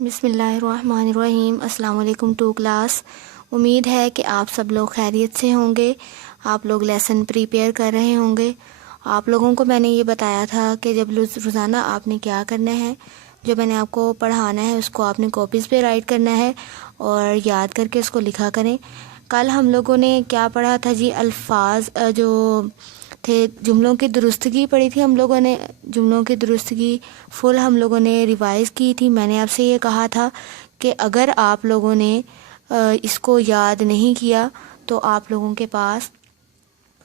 بسم اللہ الرحمن الرحیم۔ السلام علیکم ٹو کلاس۔ امید ہے کہ آپ سب لوگ خیریت سے ہوں گے، آپ لوگ لیسن پریپیئر کر رہے ہوں گے۔ آپ لوگوں کو میں نے یہ بتایا تھا کہ جب روزانہ آپ نے کیا کرنا ہے، جو میں نے آپ کو پڑھانا ہے اس کو آپ نے کاپیز پہ رائٹ کرنا ہے اور یاد کر کے اس کو لکھا کریں۔ کل ہم لوگوں نے کیا پڑھا تھا جی؟ الفاظ جو تھے، جملوں کی درستگی پڑھی تھی ہم لوگوں نے۔ جملوں کی درستگی فل ہم لوگوں نے ریوائز کی تھی۔ میں نے آپ سے یہ کہا تھا کہ اگر آپ لوگوں نے اس کو یاد نہیں کیا تو آپ لوگوں کے پاس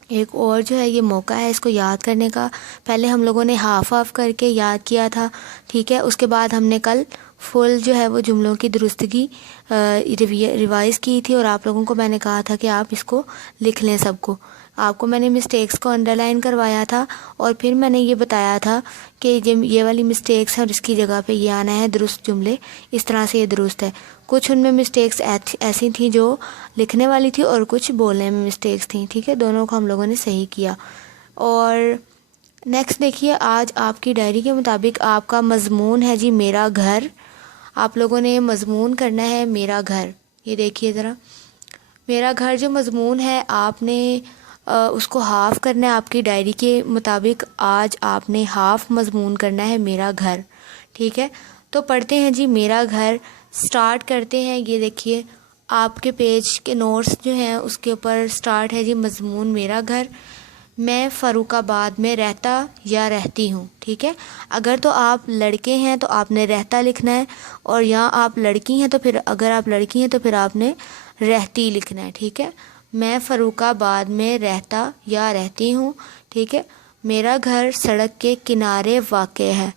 ایک اور جو ہے یہ موقع ہے اس کو یاد کرنے کا۔ پہلے ہم لوگوں نے ہاف کر کے یاد کیا تھا، ٹھیک ہے۔ اس کے بعد ہم نے کل فل جو ہے وہ جملوں کی درستگی ریوائز کی تھی، اور آپ لوگوں کو میں نے کہا تھا کہ آپ اس کو لکھ لیں سب کو۔ آپ کو میں نے مسٹیکس کو انڈر لائن کروایا تھا، اور پھر میں نے یہ بتایا تھا کہ یہ والی مسٹیکس ہے اور اس کی جگہ پہ یہ آنا ہے درست جملے، اس طرح سے یہ درست ہے۔ کچھ ان میں مسٹیکس ایسی تھیں جو لکھنے والی تھی اور کچھ بولنے میں مسٹیکس تھیں، ٹھیک ہے۔ دونوں کو ہم لوگوں نے صحیح کیا۔ اور نیکسٹ دیکھیے، آج آپ کی ڈائری کے مطابق آپ کا مضمون ہے جی میرا گھر۔ آپ لوگوں نے مضمون کرنا ہے میرا گھر۔ یہ دیکھیے ذرا، میرا گھر جو مضمون ہے آپ نے اس کو ہاف کرنا ہے۔ آپ کی ڈائری کے مطابق آج آپ نے ہاف مضمون کرنا ہے میرا گھر، ٹھیک ہے۔ تو پڑھتے ہیں جی میرا گھر، سٹارٹ کرتے ہیں۔ یہ دیکھیے آپ کے پیج کے نوٹس جو ہیں اس کے اوپر سٹارٹ ہے جی مضمون میرا گھر۔ میں فاروق آباد میں رہتا یا رہتی ہوں، ٹھیک ہے۔ اگر تو آپ لڑکے ہیں تو آپ نے رہتا لکھنا ہے، اور یا آپ لڑکی ہیں تو پھر اگر آپ لڑکی ہیں تو پھر آپ نے رہتی لکھنا ہے، ٹھیک ہے۔ میں فاروق آباد میں رہتا یا رہتی ہوں، ٹھیک ہے۔ میرا گھر سڑک کے کنارے واقع ہے۔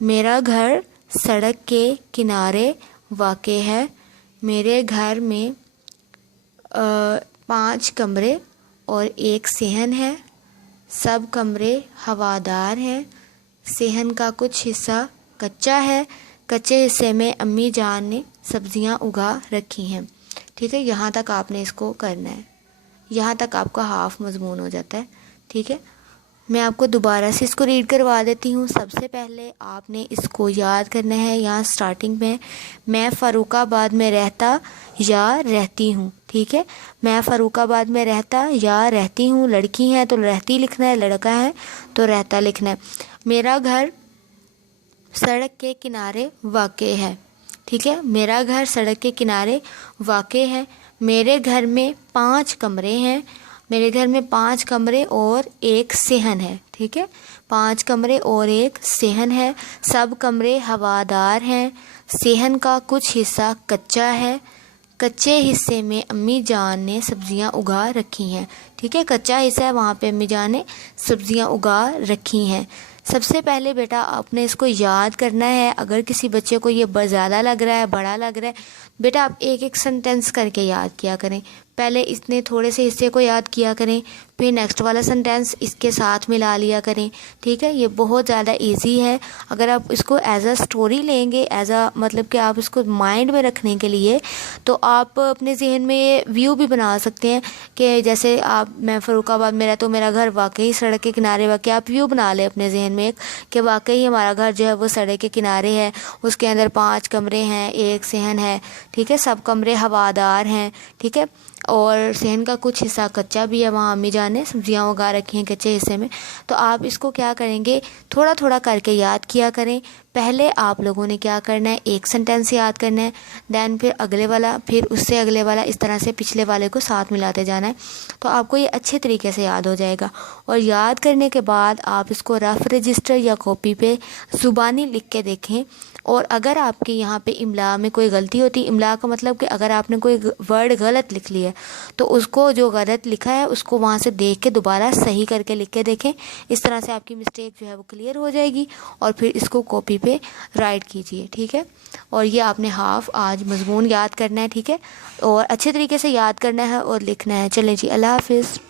میرا گھر سڑک کے کنارے واقع ہے۔ میرے گھر میں 5 کمرے اور 1 صحن ہے۔ سب کمرے ہوادار ہیں۔ صحن کا کچھ حصہ کچا ہے۔ کچے حصے میں امی جان نے سبزیاں اگا رکھی ہیں، ٹھیک ہے۔ یہاں تک آپ نے اس کو کرنا ہے، یہاں تک آپ کا ہاف مضمون ہو جاتا ہے، ٹھیک ہے۔ میں آپ کو دوبارہ سے اس کو ریڈ کروا دیتی ہوں۔ سب سے پہلے آپ نے اس کو یاد کرنا ہے۔ یہاں سٹارٹنگ میں فاروق آباد میں رہتا یا رہتی ہوں، ٹھیک ہے۔ میں فاروق آباد میں رہتا یا رہتی ہوں۔ لڑکی ہے تو رہتی لکھنا ہے، لڑکا ہے تو رہتا لکھنا ہے۔ میرا گھر سڑک کے کنارے واقع ہے، ٹھیک ہے۔ میرا گھر سڑک کے کنارے واقع ہے۔ میرے گھر میں 5 کمرے ہیں۔ میرے گھر میں 5 کمرے اور 1 صحن ہے، ٹھیک ہے۔ 5 کمرے اور 1 صحن ہے۔ سب کمرے ہوادار ہیں۔ صحن کا کچھ حصہ کچا ہے۔ کچے حصے میں امی جان نے سبزیاں اگا رکھی ہیں، ٹھیک ہے۔ کچا حصہ ہے، وہاں پہ امی جان نے سبزیاں اگا رکھی ہیں۔ سب سے پہلے بیٹا آپ نے اس کو یاد کرنا ہے۔ اگر کسی بچے کو یہ زیادہ لگ رہا ہے، بڑا لگ رہا ہے، بیٹا آپ ایک سینٹینس کر کے یاد کیا کریں۔ پہلے اس نے تھوڑے سے حصے کو یاد کیا کریں، پھر نیکسٹ والا سینٹینس اس کے ساتھ ملا لیا کریں، ٹھیک ہے۔ یہ بہت زیادہ ایزی ہے۔ اگر آپ اس کو ایز اے اسٹوری لیں گے، مطلب کہ آپ اس کو مائنڈ میں رکھنے کے لیے، تو آپ اپنے ذہن میں یہ ویو بھی بنا سکتے ہیں کہ جیسے میں فاروق آباد میں رہتا ہوں، میرا گھر واقعی سڑک کے کنارے واقع۔ آپ ویو بنا لیں اپنے ذہن میں ایک کہ واقعی ہمارا گھر جو ہے وہ سڑک کے کنارے ہے، اس کے اندر 5 کمرے ہیں، 1 صحن ہے، ٹھیک ہے۔ سب کمرے ہوادار ہیں، ٹھیک ہے۔ اور صحن کا کچھ حصہ کچا بھی ہے، وہاں امی جان نے سبزیاں اگا رکھی ہیں کچے حصے میں۔ تو آپ اس کو کیا کریں گے، تھوڑا تھوڑا کر کے یاد کیا کریں۔ پہلے آپ لوگوں نے کیا کرنا ہے، ایک سینٹینس یاد کرنا ہے، دین پھر اگلے والا، پھر اس سے اگلے والا، اس طرح سے پچھلے والے کو ساتھ ملاتے جانا ہے۔ تو آپ کو یہ اچھے طریقے سے یاد ہو جائے گا۔ اور یاد کرنے کے بعد آپ اس کو رف رجسٹر یا کاپی پہ زبانی لکھ کے دیکھیں۔ اور اگر آپ کے یہاں پہ املا میں کوئی غلطی ہوتی، املا کا مطلب کہ اگر آپ نے کوئی ورڈ غلط لکھ لیا تو اس کو جو غلط لکھا ہے اس کو وہاں سے دیکھ کے دوبارہ صحیح کر کے لکھ کے دیکھیں۔ اس طرح سے آپ کی مسٹیک جو ہے وہ کلیئر ہو جائے گی، اور پھر اس کو کاپی پہ رائٹ کیجئے، ٹھیک ہے۔ اور یہ آپ نے ہاف آج مضمون یاد کرنا ہے، ٹھیک ہے، اور اچھے طریقے سے یاد کرنا ہے اور لکھنا ہے۔ چلیں جی، اللہ حافظ۔